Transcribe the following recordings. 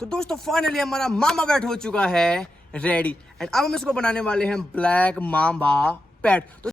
तो दोस्तों फाइनली हमारा मामा बैट हो चुका है रेडी एंड अब हम इसको बनाने वाले हैं ब्लैक मामा पेट। तो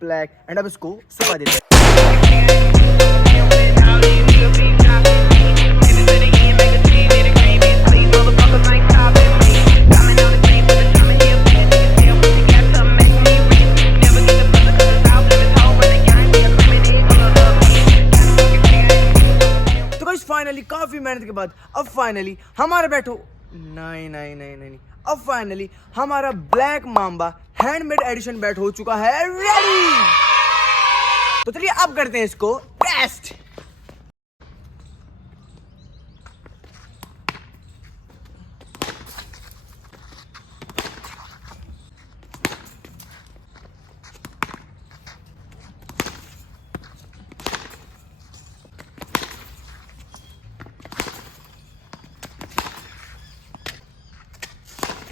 ब्लैक एंड अब इसको सुखा देते हैं। तो गाइस फाइनली काफी मेहनत के बाद अब फाइनली हमारा बैठो नहीं अब फाइनली हमारा black mamba handmade edition bat हो चुका है रेडी। तो चलिए अब करते हैं इसको टेस्ट।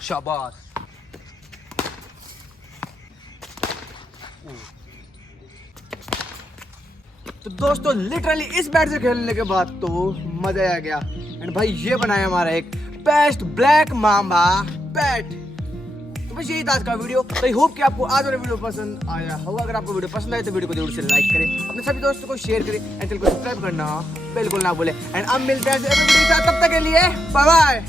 शाबाश। तो दोस्तों लिटरली इस बैट से खेलने के बाद तो मजा आ गया एंड भाई ये बनाया हमारा एक बेस्ट ब्लैक मामा बैट। तो बस यही था आज का वीडियो। तो आई होप कि आपको आज वाला वीडियो पसंद आया होगा। अगर आपको वीडियो पसंद आए तो वीडियो को जरूर से लाइक करें, अपने सभी दोस्तों को शेयर करें एंड चैनल को सब्सक्राइब करना बिल्कुल ना भूलें। एंड अब मिलते हैं तब तक के लिए बाय बाय।